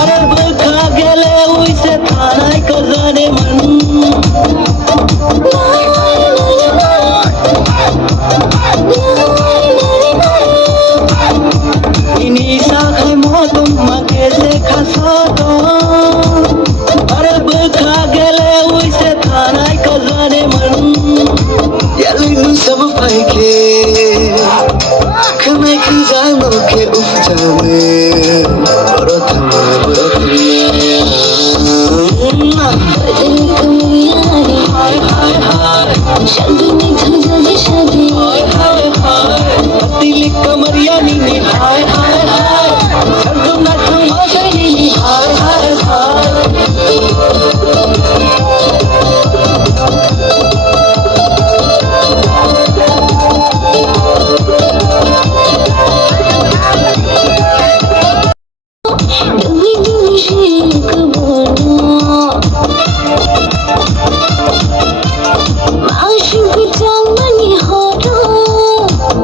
अरे बखा गेले उसे थानाय को जाने मन निशा खाय मो तुम मके से खसो तो अरे बखा गेले उसे थानाय को जाने मन यालू सब पाइके खमे खजानो के उफजाने बरतमा हाय हाय हाय शादी में शादी दिल कमरिया नी हाय हाय हाय संगम ना तुम नी हाय हाय हाय डुबी डुबी शेर कबोना आशिक चांदनी होठो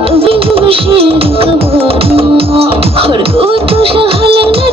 डुबी डुबी शेर कबोना हर को तो सहल न